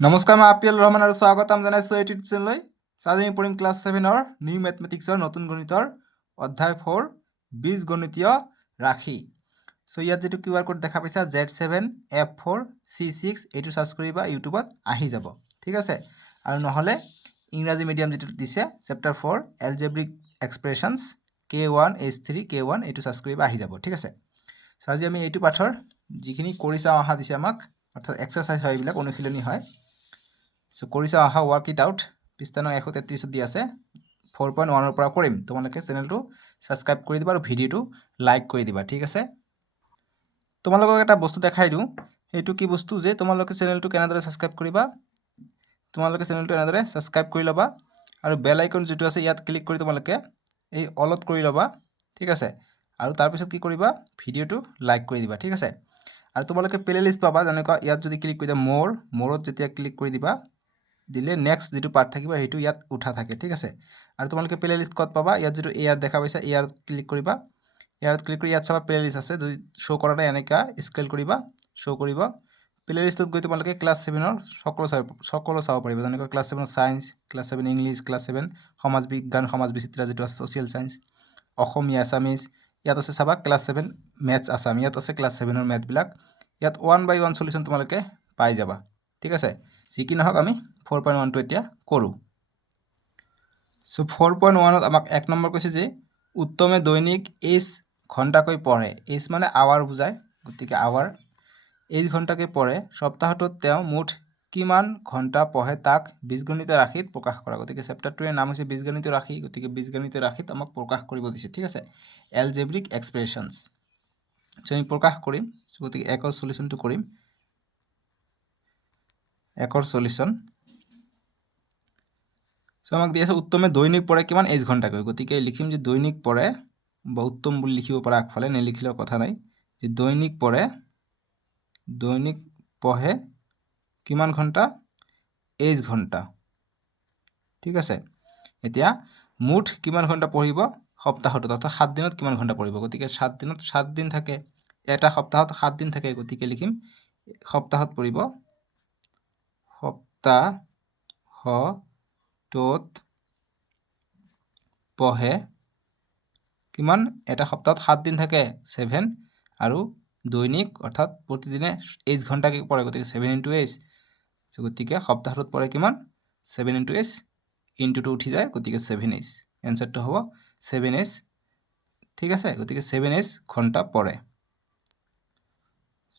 নমস্কাৰ, মই আপিল ৰহমান আৰু স্বাগতম জনাইছোঁ ইউটিউব চেনেললৈ। আজি আমি পঢ়িম ক্লাছ 7ৰ নিউ মেথমেটিক্সৰ নতুন গণিতৰ অধ্যায় 4 বীজগণিতীয় ৰাশি। চ' ইয়াত যিটো QR কোড দেখা পাইছা Z7F4C6 এইটো চাৰ্চ কৰিবা, ইউটিউবত আহি যাব, ঠিক আছে। আৰু নহ'লে ইংৰাজী মিডিয়াম যিটো দিছে chapter 4 algebraic expressions K1 H3 K1 এইটো চাৰ্চ কৰিবা, আহি যাব, ঠিক আছে। চ' আজি আমি এইটো পাঠৰ যিখিনি কৰি চাওঁ অহা দিছে আমাক, অৰ্থাৎ এক্সাৰচাইজ হয়, এইবিলাক অনুশীলনী হয়। চ' কৰি চাওঁ আহা, ৱৰ্ক ইট আউট। পৃষ্ঠা নং 133 দি আছে, 4.1ৰ পৰা কৰিম। তোমালোকে চেনেলটো ছাবস্ক্ৰাইব কৰি দিবা আৰু ভিডিঅ'টো লাইক কৰি দিবা, ঠিক আছে। তোমালোকক এটা বস্তু দেখাই দিওঁ, সেইটো কি বস্তু যে তোমালোকে চেনেলটো কেনেদৰে ছাবস্ক্ৰাইব কৰিবা। তোমালোকে চেনেলটো এনেদৰে ছাবস্ক্ৰাইব কৰি ল'বা আৰু বেল আইকন যিটো আছে ইয়াত ক্লিক কৰি তোমালোকে এই অলত কৰি ল'বা, ঠিক আছে। আৰু তাৰপিছত কি কৰিবা, ভিডিঅ'টো লাইক কৰি দিবা, ঠিক আছে। আৰু তোমালোকে প্লে লিষ্ট পাবা, যেনেকুৱা ইয়াত যদি ক্লিক কৰি দিয়া মোৰত যেতিয়া ক্লিক কৰি দিবা, দিলে নেক্সট যিটো পাৰ্ট থাকিব সেইটো ইয়াত উঠা থাকে, ঠিক আছে। আৰু তোমালোকে প্লে লিষ্ট ক'ত পাবা, ইয়াত যিটো এয়াৰ দেখা পাইছা এয়াৰত ক্লিক কৰিবা, এয়াৰত ক্লিক কৰি ইয়াত চাবা প্লে লিষ্ট আছে, যদি শ্ব' কৰা নাই এনেকুৱা স্ক্ৰল কৰিবা, শ্ব' কৰিব। প্লে লিষ্টত গৈ তোমালোকে ক্লাছ 7ৰ সকলো চাব পাৰিবা, যেনেকৈ class 7 science, class 7 English, class 7 সমাজ বিজ্ঞান সমাজ বিচিত্ৰ যিটো আছে ছ'চিয়েল ছায়েন্স, অসমীয়া আছামিজ, ইয়াত আছে চাবা ক্লাছ 7 মেথছ আছাম, ইয়াত আছে ক্লাছ 7ৰ মেথবিলাক। ইয়াত 1 by 1 চলিউশ্যন তোমালোকে পাই যাবা, ঠিক আছে। যি কি নহওক আমি 4.1টো এতিয়া কৰোঁ। চ' 4.1ত আমাক 1 নম্বৰ কৈছে যে উত্তমে দৈনিক H ঘণ্টাকৈ পঢ়ে। H মানে আৱাৰ বুজায়, গতিকে আৱাৰ। H ঘণ্টাকৈ পঢ়ে, সপ্তাহটোত তেওঁ মুঠ কিমান ঘণ্টা পঢ়ে তাক বীজগণিতীয় ৰাশিত প্ৰকাশ কৰা। গতিকে চেপ্টাৰটোৰ নাম হৈছে বীজগণিতীয় ৰাশি, গতিকে বীজগণিতীয় ৰাশিত আমাক প্ৰকাশ কৰিব দিছে, ঠিক আছে। Algebraic expressions. চ' আমি প্ৰকাশ কৰিম, গতিকে 1ৰ চলিউশ্যনটো কৰিম। 1ৰ চলিউশ্যন। চ' আমাক দি আছে উত্তমে দৈনিক পঢ়ে কিমান H ঘণ্টাকৈ, গতিকে লিখিম যে দৈনিক পঢ়ে, বা উত্তম বুলি লিখিব পাৰা আগফালে, নিলিখিলেও কথা নাই, যে দৈনিক পঢ়ে কিমান ঘণ্টা H ঘণ্টা, ঠিক আছে। এতিয়া মুঠ কিমান ঘণ্টা পঢ়িব সপ্তাহটোত, অৰ্থাৎ 7 দিনত কিমান ঘণ্টা পঢ়িব, গতিকে 7 দিনত 7 দিন থাকে, এটা সপ্তাহত 7 দিন থাকে, গতিকে লিখিম সপ্তাহত পঢ়িব, সপ্তাহটোত পঢ়ে কিমান, এটা সপ্তাহত 7 দিন থাকে 7, আৰু দৈনিক অৰ্থাৎ প্ৰতিদিনে H ঘণ্টাকৈ পঢ়ে, গতিকে 7 into H, গতিকে সপ্তাহটোত পঢ়ে কিমান 7 into H, ইনটুটো উঠি যায়, গতিকে 7H, এনচাৰটো হ'ব 7H, ঠিক আছে। গতিকে 7H ঘণ্টা পঢ়ে,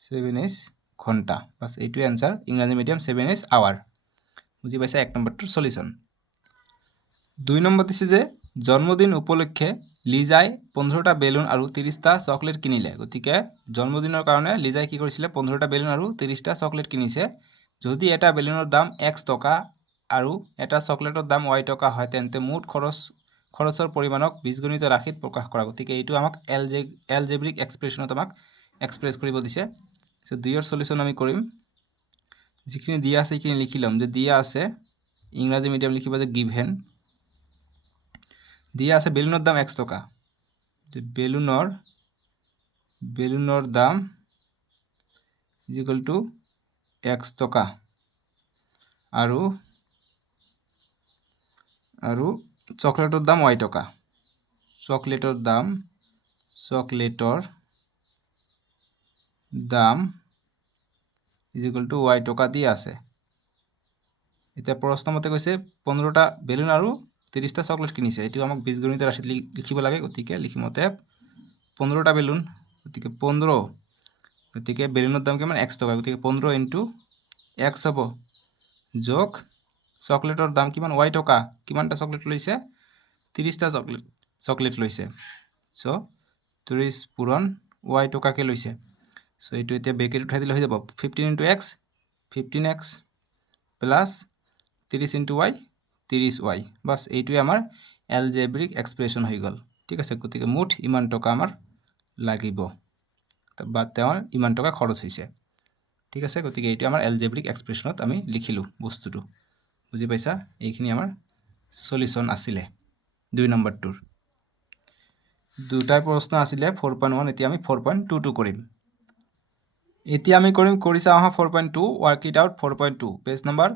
7H ঘণ্টা, বাছ এইটোৱে এনচাৰ, ইংৰাজী মিডিয়াম 7H আৱাৰ। বুজি পাইছা 1 নম্বৰটোৰ চলিউশ্যন। 2 নম্বৰ দিছে যে জন্মদিন উপলক্ষে লিজাই 15টা বেলুন আৰু 30টা চকলেট কিনিলে। গতিকে জন্মদিনৰ কাৰণে লিজাই কি কৰিছিলে, 15টা বেলুন আৰু 30টা চকলেট কিনিছে। যদি এটা বেলুনৰ দাম X টকা আৰু এটা চকলেটৰ দাম Y টকা হয়, তেন্তে মুঠ খৰচৰ পৰিমাণক বীজগণিতীয় ৰাশিত প্ৰকাশ কৰা। গতিকে এইটো আমাক এলজেব্ৰিক এক্সপ্ৰেছনত আমাক এক্সপ্ৰেছ কৰিব দিছে। চ' 2ৰ চলিউশ্যন আমি কৰিম। যিখিনি দিয়া আছে সেইখিনি লিখি ল'ম, যে দিয়া আছে ইংৰাজী মিডিয়াম লিখিবা যে গিভেন, দিয়া আছে বেলুনৰ দাম X টকা, যে বেলুনৰ দাম ইকুৱেল টু X টকা, আৰু চকলেটৰ দাম Y টকা, চকলেটৰ দাম ইকুৱেল টু Y টকা দিয়া আছে। এতিয়া প্ৰশ্ন মতে কৈছে 15টা বেলুন আৰু 30টা চকলেট কিনিছে, এইটো আমাক বীজগণিতীয় ৰাশিত লিখিব লাগে, গতিকে লিখিমতে 15টা বেলুন, গতিকে 15, গতিকে বেলুনৰ দাম কিমান X টকা, গতিকে 15 into X হ'ব, যোগ চকলেটৰ দাম কিমান Y টকা, কিমানটা চকলেট লৈছে 30টা চকলেট লৈছে, চ' 30 পূৰণ Y টকাকৈ লৈছে। চ' এইটো এতিয়া ব্ৰেকেট উঠাই দিলে হৈ যাব 15 into X 15X plus 30 into Y 30Y, bus এইটোৱে আমাৰ এলজেব্ৰিক এক্সপ্ৰেছন হৈ গ'ল, ঠিক আছে। গতিকে মুঠ ইমান টকা আমাৰ লাগিব, বা তেওঁৰ ইমান টকা খৰচ হৈছে, ঠিক আছে। গতিকে এইটো আমাৰ এলজেব্ৰিক এক্সপ্ৰেছনত আমি লিখিলোঁ বস্তুটো, বুজি পাইছা। এইখিনি আমাৰ চলিউশ্যন আছিলে 2 নম্বৰটোৰ। দুটাই প্ৰশ্ন আছিলে 4.1, এতিয়া আমি 4.22 কৰিম। এতিয়া আমি কৰি চাওঁ আহা 4.2 work it out 4.2 page number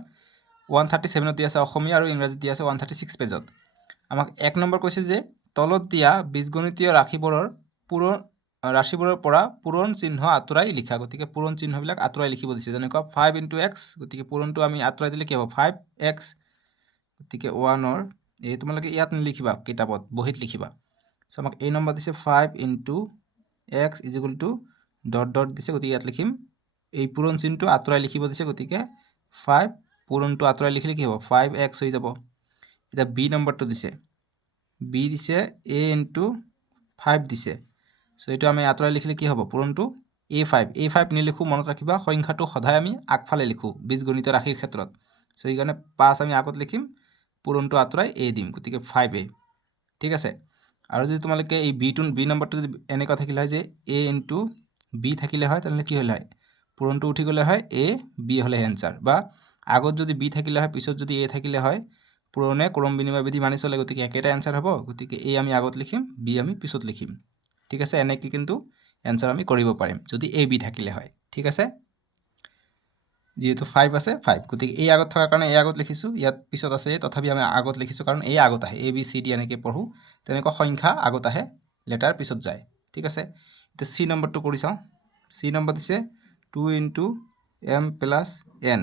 137 দি আছে অসমীয়া আৰু ইংৰাজীত দি আছে 136 পেজত আমাক 1 নম্বৰ কৈছে যে তলত দিয়া বীজগণিতীয় ৰাশিবোৰৰ পৰা পূৰণ চিহ্ন আঁতৰাই লিখা গতিকে পূৰণ চিহ্নবিলাক আঁতৰাই লিখিব দিছে যেনেকুৱা 5 * x গতিকে পূৰণটো আমি আঁতৰাই দিলে কি হ'ব 5x গতিকে 1 এই তোমালোকে ইয়াত নিলিখিবা কিতাপত বহিত লিখিবা সো আমাক এই নম্বৰ দিছে 5 * x = ... দিছে গতিকে ইয়াত লিখিম এই পূৰণ চিহ্নটো আঁতৰাই লিখিব দিছে গতিকে 5 পূৰণটো আঁতৰাই লিখিলে কি হ'ব 5x হৈ যাব এটা b নম্বৰটো দিছে b দিছে a * 5 দিছে সো এটো আমি আঁতৰাই লিখিলে কি হ'ব পূৰণটো a5 নিলিখো মনত ৰাখিবা সংখ্যাটো সদায় আমি আগফালে লিখো বীজগণিত ৰাশিৰ ক্ষেত্ৰত সো এই কাৰণে 5 আমি আগত লিখিম পূৰণটো আঁতৰাই a দিম গতিকে 5a ঠিক আছে আৰু যদি তোমালোকে এই b নম্বৰটো যদি এনেকুৱা থাকিলে হয় যে a * b থাকিলে হয় তাহলে কি হলে হয় পূৰণটো উঠি গলে হয় a b হলে এনসার বা আগত যদি b থাকিলে হয় পিছত যদি a থাকিলে হয় পূৰণে ক্ৰম বিনিময় বিধি মানি চলে গতিকে একেটা এনসার হ'ব গতিকে a আমি আগত লিখিম b আমি পিছত লিখিম ঠিক আছে এনেকৈ কিন্তু এনসার আমি কৰিব পাৰিম যদি a b থাকিলে হয় ঠিক আছে যেহেতু 5 আছে 5 গতিকে a আগত থকাৰ কাৰণে a আগত লিখিছো ইয়াত পিছত আছে তথাপি আমি আগত লিখিছো কাৰণ a আগত আহে a b c d এনেকৈ পঢ়ো তেনেকৈ সংখ্যা আগত আহে লেটাৰ পিছত যায় ঠিক আছে এটা c নম্বৰটো কৰি চাওঁ c নম্বৰ দিছে 2 * m + n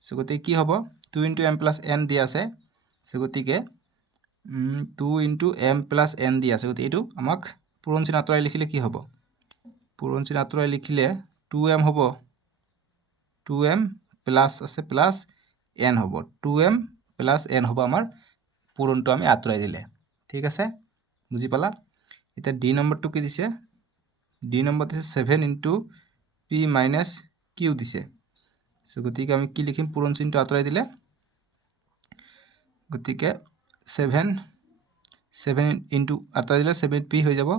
সো গতিকে কি হ'ব 2 * m + n দিয়া আছে সো গতিকে 2 * m + n দিয়া আছে গতিকে এইটো আমাক পূৰণ চিহ্ন আঁতৰাই লিখিলে কি হ'ব পূৰণ চিহ্ন আঁতৰাই লিখিলে 2m হ'ব 2m প্লাস আছে প্লাস n হ'ব 2m + n হ'ব আমাৰ পূৰণটো আমি আঁতৰাই দিলে ঠিক আছে বুজি পালা এটা d নম্বৰটো কি দিছে d নম্বৰ দিছে 7 * p - q দিছে সো গতিকে আমি কি লিখিম পূৰণ চিহ্নটো আঁতৰাই দিলে গতিকে 7 আঁতৰাই দিলে 7p হৈ যাব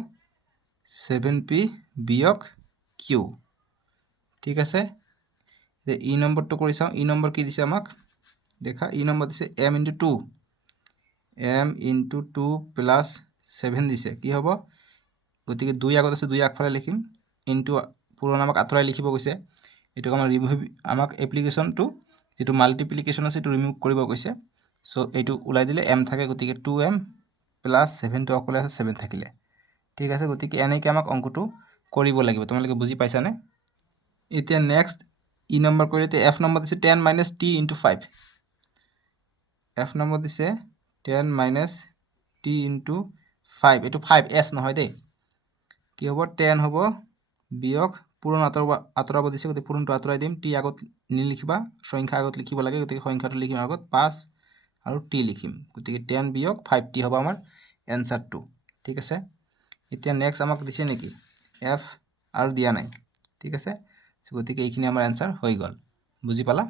7p - q ঠিক আছে যে ই নম্বৰটো কৰি চাওঁ ই নম্বৰ কি দিছে আমাক দেখা ই নম্বৰ দিছে m * 2 + 7 দিছে কি হ'ব গতিকে 2 আগত আছে 2 আগফালে লিখিম ইনটু পূৰণ আমাক আঁতৰাই লিখিব কৈছে এটো আমাক এপ্লিকেশনটো যেটো মাল্টিপ্লিকেশন আছে এটো ৰিমুভ কৰিব কৈছে সো এইটো উলাই দিলে m থাকে গতিকে 2m + 7 টো অকলে আছে 7 থাকিলে ঠিক আছে গতিকে এনেকৈ আমাক অঙ্কটো কৰিব লাগিব তোমালোকে বুজি পাইছানে এতিয়া নেক্সট ই নম্বৰ কৰিতে f নম্বৰ দিছে 10 - t * 5 f নম্বৰ দিছে 10 - t * 5 এটো 5s নহয় দেই কি হ'ব 10 হ'ব বিয়োগ পূৰণ আঁতৰাব দিছে গতিকে পূৰণটো আঁতৰাই দিম t আগত নিলিখিবা সংখ্যা আগত লিখিব লাগে গতিকে সংখ্যাটো লিখিম আগত 5 আৰু t লিখিম গতিকে 10 বিয়োগ 5t হ'ব আমাৰ এনসাৰটো ঠিক আছে এতিয়া নেক্সট আমাক দিছে নেকি f আৰু দিয়া নাই ঠিক আছে গতিকে এইখিনি আমাৰ এনসাৰ হৈ গল বুজি পালা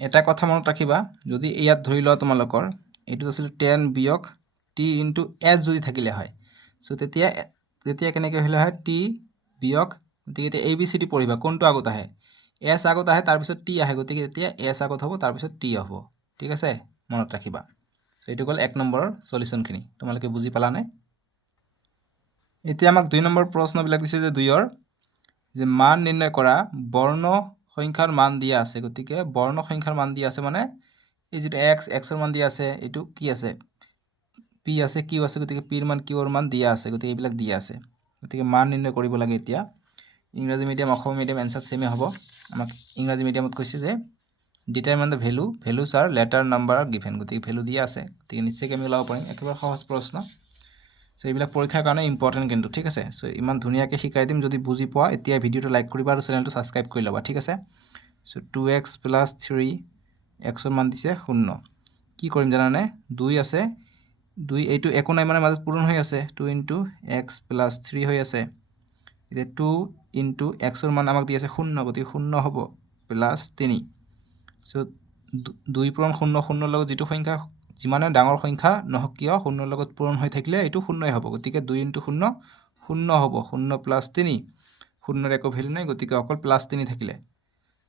এটা কথা মনত ৰাখিবা যদি ইয়াত ধৰি লোৱা তোমালোকৰ এটো আছিল 10 বিয়োগ t * s যদি থাকিলে হয় সো তেতিয়া কেনেকৈ হলে হয় t বিয়োগ গতিকে এতিয়া abcd পঢ়িবা কোনটো আগত আহে s আগত আহে তাৰ পিছত t আহে গতিকে এতিয়া s আগত হ'ব তাৰ পিছত t হ'ব ঠিক আছে মনত ৰাখিবা সো এইটো গল 1 নম্বৰৰ সলিউশনখিনি তোমালোকে বুজি পালা নে এতিয়া আমাক 2 নম্বৰ প্ৰশ্নবিলাক দিছে যে 2 যে মান নিৰ্ণয় কৰা বৰ্ণ সংখ্যাৰ মান দিয়া আছে গতিকে বৰ্ণ সংখ্যাৰ মান দিয়া আছে মানে এই যেটো x এর মান দিয়া আছে এটো কি আছে p আছে q আছে গতিকে p এর মান q এর মান দিয়া আছে গতিকে এইবিলাক দিয়া আছে গতিকে মান নিৰ্ণয় কৰিব লাগে এতিয়া ইংৰাজী মিডিয়াম অসমীয়া মিডিয়াম এনসাৰ সেমে হ'ব আমাক ইংৰাজী মিডিয়ামত কৈছে যে determine the values R letter number R given গতিকে ভ্যালু দিয়া আছে গতিকে নিশ্চয়কৈ আমি ওলাব পাৰিম একেবাৰে সহজ প্ৰশ্ন সো এইবিলাক পৰীক্ষাৰ কাৰণে ইম্পৰ্টেন্ট কিন্তু ঠিক আছে সো ইমান ধুনীয়াকৈ শিকাই দিম যদি বুজি পোৱা এতিয়া ভিডিওটো লাইক কৰিবা আৰু চেনেলটো সাবস্ক্ৰাইব কৰি ল'বা ঠিক আছে সো 2x + 3 x এৰ মান দিছে 0 কি কৰিম জানানে 2 আছে 2 এইটো একো নাই মানে মাজত পূৰণ হৈ আছে 2 * x + 3 হৈ আছে এতিয়া 2 * x এর মান আমাক দি আছে 0 গতিকে 0 হ'ব +3 সো 2 পূৰণ 0 0 লগত যেটো সংখ্যা যিমানে ডাঙৰ সংখ্যা নহক কিয় 0 লগত পূৰণ হৈ থাকিলে এটো 0ই হ'ব গতিকে 2 * 0 0 হ'ব 0 + 3 0 একো ভ্যালু নাই গতিকে অকল +3 থাকিলে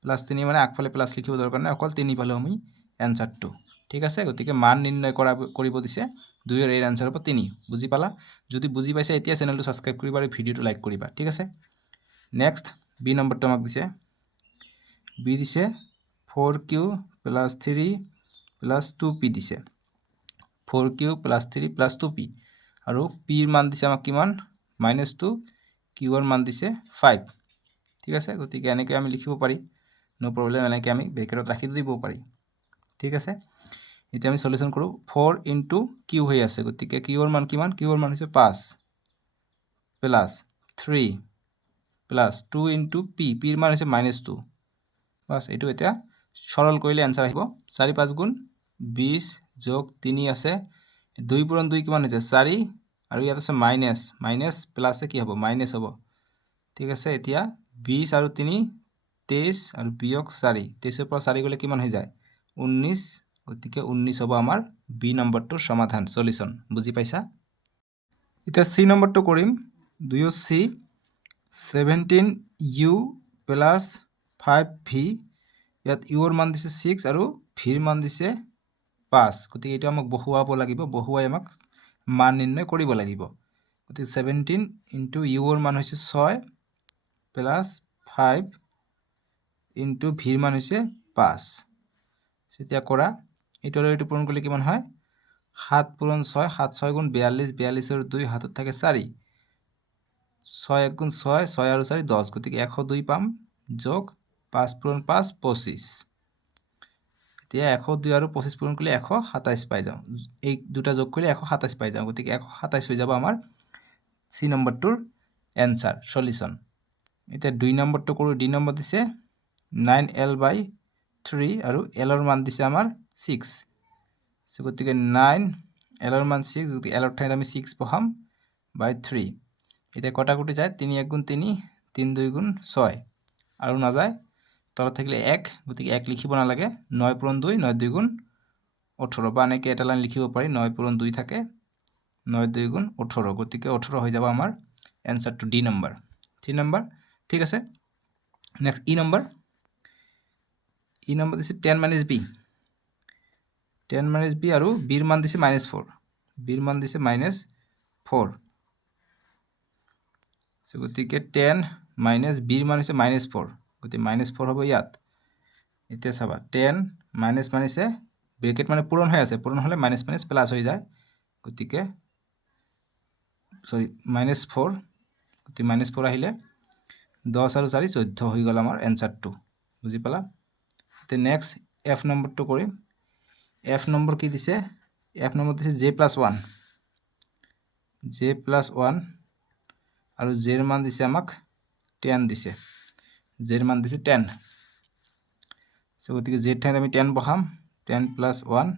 +3 মানে আগফালে প্লাস লিখিব দৰকাৰ নাই অকল 3 পালে আমি এনসাৰটো ঠিক আছে গতিকে মান নিৰ্ণয় কৰিব দিছে 2 এর আনসার হ'ব 3 বুজি পালা যদি বুজি পাইছা এতিয়া চেনেলটো সাবস্ক্ৰাইব কৰিবা আৰু ভিডিওটো লাইক কৰিবা ঠিক আছে নেক্সট বি নম্বৰটো আমাক দিছে বি দিছে 4q + 3 + 2p দিছে 4q + 3 + 2p আৰু pৰ মান দিছে আমাক কিমান -2 qৰ মান দিছে 5 ঠিক আছে গতিকে এনেকৈ আমি লিখিব পাৰি নো প্ৰব্লেম এনেকৈ আমি ব্ৰেকেটত ৰাখি দিব পাৰি ঠিক আছে এতিয়া আমি সলিউশন কৰোঁ 4 * q হৈ আছে গতিকে qৰ মান কিমান qৰ মান হৈছে 5 + 3 + 2 * p pৰ মান হৈছে -2 বাস এইটো এতিয়া সৰল কৰিলে आंसर আহিব 4 5 গুণ 20 + 3 আছে 2 * 2 কিমান হৈছে 4 আৰু ইয়াত আছে মাইনাস মাইনাস প্লাসে কি হ'ব মাইনাস হ'ব ঠিক আছে এতিয়া 20 আৰু 3 23 আৰু বিয়োগ 4 23 ৰ পৰা 4 গলে কিমান হৈ যায় 19 গতিকে 19 হ'ব আমাৰ বি নম্বৰটোৰ সমাধান সলিউশন বুজি পাইছা এতিয়া সি নম্বৰটো কৰিম 2c 17u + 5v ইয়াত ইউৰ মান দিছে 6 আৰু ভিৰ মান দিছে 5 গতিকে এটা আমাক বহুৱাব লাগিব বহুৱাই আমাক মান নিৰ্ণয় কৰিব লাগিব গতিকে 17 * ইউৰ মান হৈছে 6 + 5 * ভিৰ মান হৈছে 5 এতিয়া কৰা এইটো আৰু এইটো পূৰণ কৰিলে কিমান হয় 7 * 6 7 6 * 42 42 আৰু 2 হাতত থাকে 4 6 1 * 6 6 আৰু 4 10 গতিকে 102 পাম যোগ 5 * 5 25 এতিয়া 102 আৰু 25 পূৰণ কৰিলে 127 পাই যাওঁ এই দুটা যোগ কৰিলে 127 পাই যাওঁ গতিকে 127 হৈ যাব আমাৰ সি নম্বৰটোৰ आंसर সলিউশন এতিয়া 2 নম্বৰটো কৰো ডি নম্বৰ দিছে 9l/3 আৰু l ৰ মান দিছে আমাৰ 6 সো গতিকে 9 l ৰ মান 6 গতিকে l ৰ ঠাইত আমি 6 বহাম /3 এতিয়া কটাকটি যায় 3 1 গুণ 3 3 2 গুণ 6 আৰু না যায় তলত থাকিলে 1 গতিকে 1 লিখিব না লাগে 9 পূৰণ 2 9 2 গুণ 18 বা এনেকৈ এটা লাইন লিখিব পাৰি 9 পূৰণ 2 থাকে 9 2 গুণ 18 গতিকে 18 হৈ যাব আমাৰ answer to D number 3 number ঠিক আছে নেক্সট ই নম্বৰ দিছে 10 - b 10 - b আৰু b ৰ মান দিছে -4 b ৰ মান দিছে -4 সো গতিকে 10 - b ৰ মান হৈছে -4 গতিকে -4 হ'ব ইয়াত এতিয়া চাবা 10 মাইনাস মানিছে ব্ৰেকেট মানে পূৰণ হৈ আছে পূৰণ হলে মাইনাস মাইনাস প্লাস হৈ যায় গতিকে সৰি -4 গতিকে -4 আহিলে 10 আৰু 4 14 হৈ গল আমাৰ आंसरটো বুজি পালা তে নেক্সট এফ নম্বৰটো কৰিম এফ নম্বৰ কি দিছে এফ নম্বৰ দিছে j+1 j+1 আৰু j ৰ মান দিছে আমাক 10 দিছে j ৰ মান দিছে 10 সো গতিকে j ঠাইত আমি 10 বহাম 10 + 1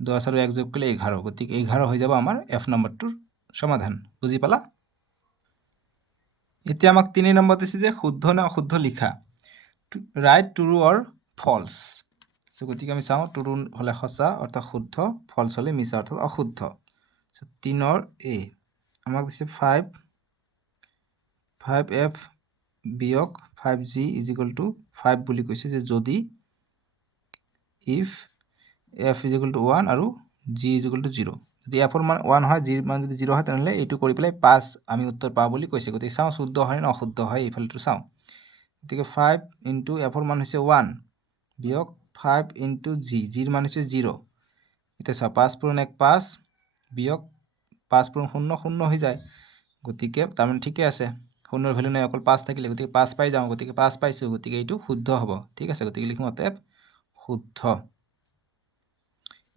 10 আৰু 1 যোগ কৰিলে 11 গতিকে 11 হৈ যাব আমাৰ এফ নম্বৰটোৰ সমাধান বুজি পালা এতিয়া আমাক 3 নম্বৰ দিছে যে শুদ্ধ না অশুদ্ধ লিখা ৰাইট ট্ৰু অৰ ফলস সো গতিকে আমি চাও ট্ৰু হলে সঁচা অৰ্থাৎ শুদ্ধ ফলস হলে মিছা অৰ্থাৎ অশুদ্ধ সো 3 ৰ এ আমাক দিছে 5f বিয়োগ 5g = 5 বুলি কৈছে যে যদি if f = 1 আৰু g = 0 যদি f ৰ মান 1 হয় g ৰ মান যদি 0 হয় তেনহলে এইটো কৰি পেলাই 5 আমি উত্তৰ পাব বুলি কৈছে গতিকে চাও শুদ্ধ হয় না অশুদ্ধ হয় এইফালটো চাও গতিকে 5 * f ৰ মান হৈছে 1 বিয়োগ 5 * g g ৰ মান হৈছে 0 এটা চাও 5 * 1 5 বিয়োগ 5 * 0 0 হৈ যায় গতিকে তাৰ মানে ঠিকই আছে 0 ৰ ভ্যালু নাই অকল 5 থাকিলে গতিকে 5 পাই যাও গতিকে 5 পাইছো গতিকে এইটো শুদ্ধ হ'ব ঠিক আছে গতিকে লিখিম অতএব শুদ্ধ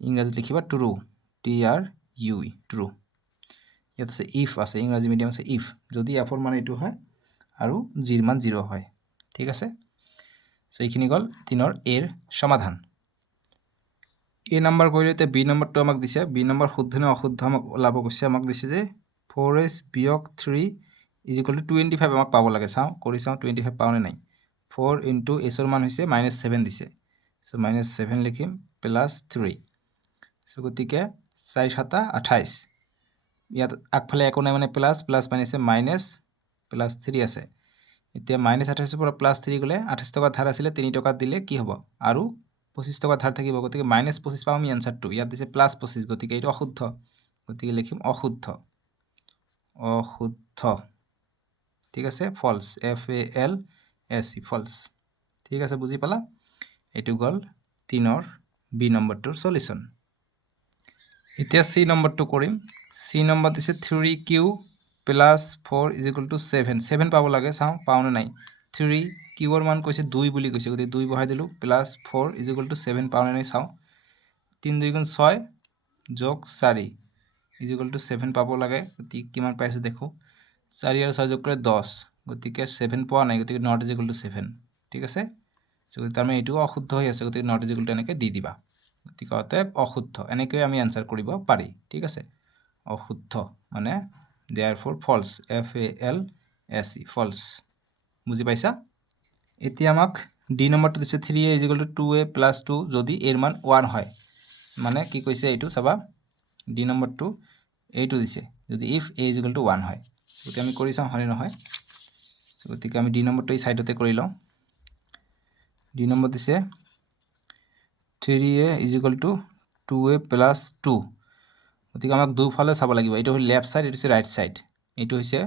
ইংৰাজীত লিখিবা ট্ৰু TRU ট্ৰু ইয়াত আছে ইফ আছে ইংৰাজী মিডিয়াম আছে ইফ যদি f ৰ মান এইটো হয় আৰু g ৰ মান 0 হয় ঠিক আছে সো এইখিনি গল 3 ৰ এৰ সমাধান এ নাম্বাৰ কৰিলে বি নম্বৰটো আমাক দিছে বি নম্বৰ শুদ্ধ না অশুদ্ধ আমাক ওলাব কৈছে আমাক দিছে যে 4s বিয়োগ 3 = 25 আমাক পাব লাগে চাও কৰি চাও 25 পাওনে নাই 4 * s ৰ মান হৈছে -7 দিছে সো -7 লিখিম +3 সো গতিকে 4 7 28 ইয়াত আগফালে একো নাই মানে প্লাস প্লাস মাইনাসে মাইনাস +3 আছে এতিয়া -28 ৰ পৰা +3 গলে 28 টকা ধাৰ আছিল 3 টকা দিলে কি হ'ব আৰু 25 টকা ধাৰ থাকিব গতিকে -25 পাম আমি आंसरটো ইয়াত দিছে +25 গতিকে এটা অশুদ্ধ গতিকে লিখিম অশুদ্ধ অশুদ্ধ ঠিক আছে ফলছ FALSE ফলছ ঠিক আছে বুজি পালা এইটো গ'ল 3ৰ বি নম্বৰটোৰ সলিউশন এতিয়া সি নম্বৰটো কৰিম সি নম্বৰ দিছে 3q + 4 = 7 7 পাব লাগে চাওঁ পাওনে নাই 3 কিউৰ মান কৈছে 2 বুলি কৈছে গতি 2 বহাই দিলো +4 = 7 পাওনে নাই চাওঁ 3 2 গুণ 6 যোগ 4 = 7 পাব লাগে গতি কিমান পাইছে দেখো 4 আৰু 6 যোগ কৰে 10 গতিকে 7 পোৱা নাই গতিকে not = 7 ঠিক আছে তাৰ মানে এইটো অশুদ্ধ হৈ আছে গতিকে not = এনেকৈ দি দিবা গতিকে অতএব অশুদ্ধ এনেকৈ আমি আনসাৰ কৰিব পাৰি ঠিক আছে অশুদ্ধ মানে therefore false FALSE false বুজি পাইছা এতিয়া আমাক ডি নম্বৰটো দিছে 3a = 2a + 2 যদি এৰ মান 1 হয় মানে কি কৈছে এইটো চাবা ডি নম্বৰটো এইটো দিছে যদি if a = 1 হয় গতি আমি কৰি চাওঁ হয়নে নহয় গতিকে আমি ডি নম্বৰটো এই সাইডতে কৰি লওঁ ডি নম্বৰ দিছে 3a = 2a + 2 গতিকে আমাক দুফালে চাব লাগিব এইটো হ'ল লেফট সাইড এইটো হৈছে ৰাইট সাইড এইটো হৈছে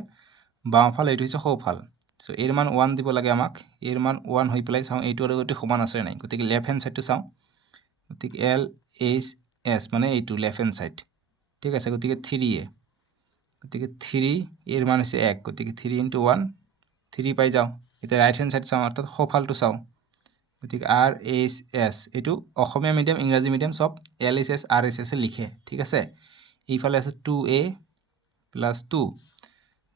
বাওঁফাল এইটো হৈছে সোঁফাল সো এর মান 1 দিব লাগে আমাক এর মান 1 হৈ পেলাই চাওঁ এইটো আৰু এইটো সমান আছে নাই গতিকে লেফট হ্যান্ড সাইডটো চাওঁ গতিকে LHS মানে এইটো লেফট হ্যান্ড সাইড ঠিক আছে গতিকে 3a গতিকে 3 এর মান হৈছে 1 গতিকে 3 × 1 3 পাই যাওঁ এতিয়া ৰাইট হ্যান্ড সাইড চাওঁ অৰ্থাৎ সোঁফালটো চাওঁ গতিকে RHS এইটো অসমীয়া মিডিয়াম ইংৰাজী মিডিয়াম সব LHS RHS লিখে ঠিক আছে এইফালে আছে 2a + 2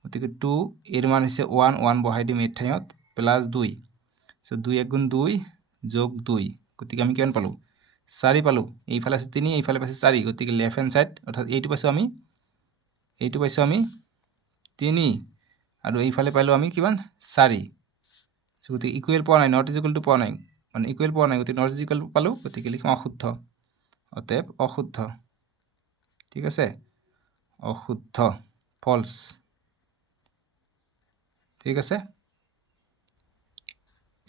গতিকে 2 এর মান হৈছে 1 1 বহাই দিম এই ঠাইত +2 সো 2 × 1 = 2 যোগ 2 গতিকে আমি কিমান পালো 4 পালো এইফালে আছে 3 এইফালে আছে 4 গতিকে লেফট হ্যান্ড সাইড অর্থাৎ এইটো পাইছো আমি 3 আৰু এইফালে পাইলো আমি কিমান 4 সো গতিকে ইকুৱেল পোৱা নাই not = পোৱা নাই মানে ইকুৱেল পোৱা নাই গতিকে not = পালো গতিকে লিখিম অশুদ্ধ অতএব অশুদ্ধ ঠিক আছে অশুদ্ধ ফলস ঠিক আছে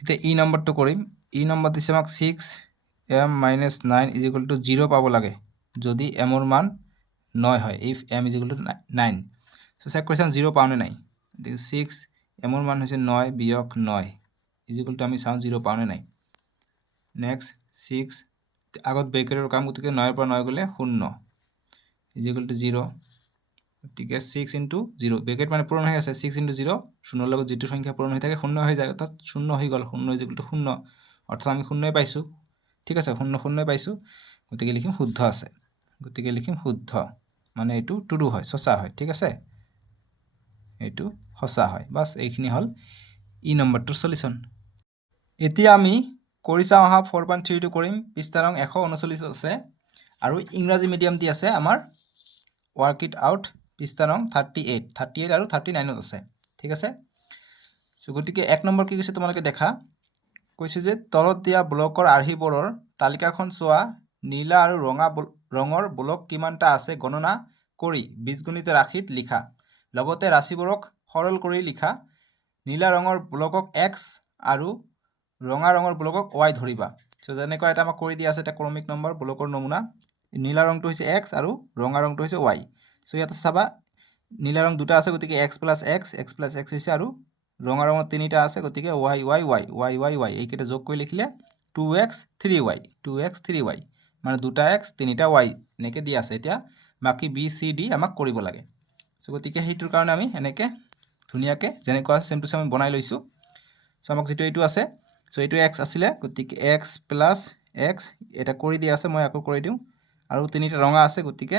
এতিয়া ই নম্বৰটো কৰিম ই নম্বৰ দিছে আমাক 6m - 9 = 0 পাব লাগে যদি m ৰ মান 9 হয় if m = 9 সো চেক কৰি চাম 0 পাওনে নাই 6 m ৰ মান হৈছে 9 বিয়োগ 9 = আমি চাওঁ 0 পাওনে নাই নেক্সট 6 আগত ব্ৰেকেটৰ কাম গতিকে 9 ৰ পৰা 9 গ'লে 0 = 0 গতিকে 6 × 0 ব্ৰেকেট মানে পূৰণ হৈ আছে 6 × 0 শূন্যৰ লগত যেটো সংখ্যা পূৰণ হৈ থাকে 0 হৈ যায় অৰ্থাৎ 0 হৈ গ'ল 0 = 0 অৰ্থাৎ আমি 0 পাইছো ঠিক আছে 0 পাইছো গতিকে লিখিম শুদ্ধ আছে গতিকে লিখিম শুদ্ধ মানে এটো ট্ৰু হয় সঁচা হয় ঠিক আছে এটো সঁচা হয় বাস এইখিনি হল ই নম্বৰটোৰ সলিউশন এতিয়া আমি কৰি চাওঁ আহা 4.3 টো কৰিম পৃষ্ঠা নং 139 আছে আৰু ইংৰাজী মিডিয়াম দি আছে আমাৰ work it out পৃষ্ঠা নং 38 আৰু 39 আছে ঠিক আছে সো গতিকে এক নম্বৰ কি কৈছে তোমালোকে দেখা কৈছে যে তলত দিয়া ব্লকৰ আৰ্হিবোৰৰ তালিকাখন চোৱা নীলা আৰু ৰঙৰ ব্লক কিমানটা আছে গণনা কৰি বীজগণিত ৰাশিত লিখা লগতে ৰাশিবোৰক সৰল কৰি লিখা নীলা ৰঙৰ ব্লকক x আৰু ৰঙা ৰঙৰ ব্লকক y ধৰিবা সো যেনেকৈ এটা আমাক কৰি দিয়া আছে এটা ক্ৰমিক নম্বৰ ব্লকৰ নমুনা নীলা ৰংটো হৈছে x আৰু ৰঙা ৰংটো হৈছে y সো ইয়াতে চাবা নীলা ৰং দুটা আছে গতিকে x + x হৈছে আৰু ৰঙা ৰঙৰ তিনিটা আছে গতিকে y এইকেইটা যোগ কৰি লিখিলে 2x 3y মানে দুটা x তিনিটা y এনেকৈ দিয়া আছে এতিয়া বাকি b c d আমাক কৰিব লাগে সো গতিকে হেইটোৰ কাৰণে আমি এনেকৈ ধুনিয়াকৈ যেনেকৈ আছে সেম টু সেম বনাই লৈছো সো আমাক যেটো এইটো আছে সো এইটো x আছিলে গতিকে x + x এটা কৰি দিয়া আছে মই আকৌ কৰি দিও আৰু তিনিটা ৰঙা আছে গতিকে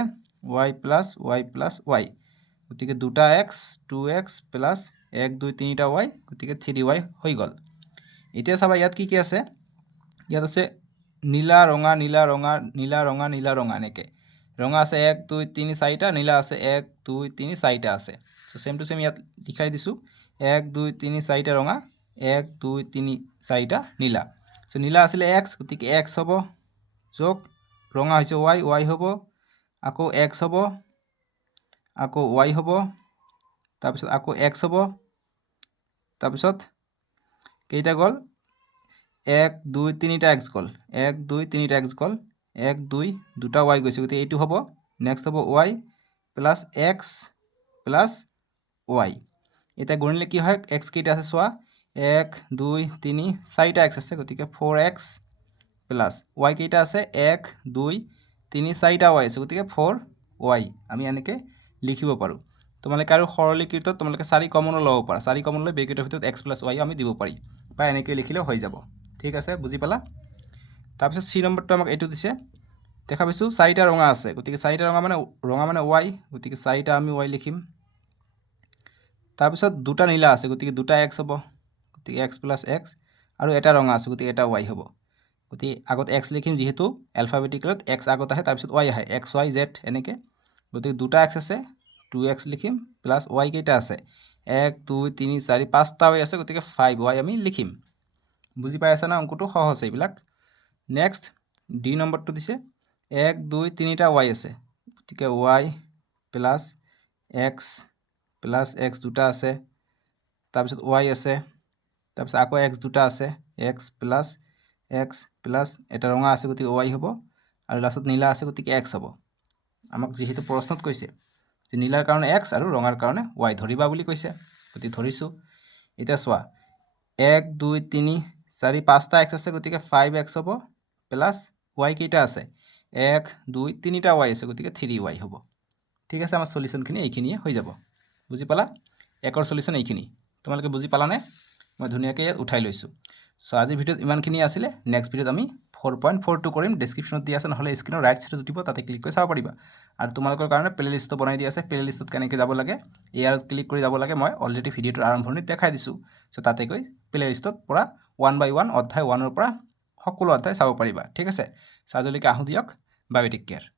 y + y গতিকে দুটা x 2x + 1 2 3টা y গতিকে 3y হৈ গল এতিয়া চাবা ইয়াত কি কি আছে ইয়াত আছে নীলা ৰঙা এনেকৈ ৰঙা আছে 1 2 3 4টা নীলা আছে 1 2 3 4টা আছে সো সেম টু সেম ইয়াত লিখাই দিছো 1 2 3 4টা ৰঙা 1 2 3 4টা নীলা সো নীলা আছিল x গতিকে x হ'ব যোগ ৰঙা হৈছে y হ'ব আকৌ x হ'ব আকৌ y হ'ব তাৰপিছত আকৌ x হ'ব তাৰপিছত কেইটা গল 1 2 3টা x গল 1 2 3টা x গল 1 2 দুটা y গৈছে গতি এইটো হ'ব নেক্সট হ'ব y + x + y এতিয়া গণিলে কি হয় এক্স কেইটা আছে চোৱা 1 2 3 4টা এক্স আছে গতিকে 4x প্লাছ ৱাই কেইটা আছে 1 2 3 4টা ৱাই আছে গতিকে 4y আমি এনেকৈ লিখিব পাৰোঁ তোমালোকে আৰু সৰলীকৃতত তোমালোকে 4 কমনো ল'ব পাৰা 4 কমন লৈ ব্ৰেকেটৰ ভিতৰত x + y আমি দিব পাৰি বা এনেকৈ লিখিলেও হৈ যাব ঠিক আছে বুজি পালা তাৰপিছত চি নম্বৰটো আমাক এইটো দিছে দেখা পাইছোঁ 4টা ৰঙা আছে গতিকে 4টা ৰঙা মানে y গতিকে 4টা আমি y লিখিম তাৰপিছত দুটা নীলা আছে গতিকে দুটা x হ'ব গতিকে x + x আৰু এটা ৰঙা আছে গতিকে এটা y হ'ব গতিকে আগত x লিখিম যেহেতু এলফাবেটিকেলত x আগত আহে তাৰপিছত y আহে x y z এনেকৈ গতিকে দুটা x আছে 2x লিখিম প্লাছ y কেইটা আছে 1 2 3 4 5টা y আছে গতিকে 5y আমি লিখিম বুজি পাই আছা না অংকটো সহজ এইবিলাক নেক্সট ডি নম্বৰটো দিছে 1 2 3টা y আছে গতিকে y প্লাছ x দুটা আছে তাৰপিছত y আছে তাৰপিছত আকৌ x দুটা আছে x প্লাছ এটা ৰঙা আছে গতিকে y হ'ব আৰু লাষ্টত নীলা আছে গতিকে x হ'ব আমাক যেহেতু প্ৰশ্নত কৈছে যে নীলাৰ কাৰণে x আৰু ৰঙাৰ কাৰণে y ধৰিবা বুলি কৈছে গতিকে ধৰিছোঁ এতিয়া চোৱা 1 2 3 4 5টা x আছে গতিকে 5x হ'ব প্লাছ y কেইটা আছে 1 2 3টা y আছে গতিকে 3y হ'ব ঠিক আছে আমাৰ সলিউশনখিনি এইখিনিয়ে হৈ যাব বুজি পালা একৰ সলিউশন এইখিনি তোমালোকে বুজি পালানে মই ধুনীয়াকৈ ইয়াত উঠাই লৈছোঁ সো আজিৰ ভিডিঅ'ত ইমানখিনি আছিলে নেক্সট ভিডিঅ'ত আমি 4.42 কৰিম ডেছক্ৰিপশ্যনত দিয়া আছে নহ'লে স্ক্ৰীনৰ ৰাইট ছাইডত উঠিব তাতে ক্লিক কৰি চাব পাৰিবা আৰু তোমালোকৰ কাৰণে প্লেলিষ্টটো বনাই দিয়া আছে প্লেলিষ্টত কেনেকৈ যাব লাগে ইয়াত ক্লিক কৰি যাব লাগে মই অলৰেডি ভিডিঅ'টোৰ আৰম্ভণিত দেখাই দিছোঁ সো তাতে গৈ প্লেলিষ্টত পৰা 1 by 1 অধ্যায় 1ৰ পৰা সকলো অধ্যায় চাব পাৰিবা ঠিক আছে সো আজিলৈকে আহোঁ দিয়ক বাই টেক কেয়াৰ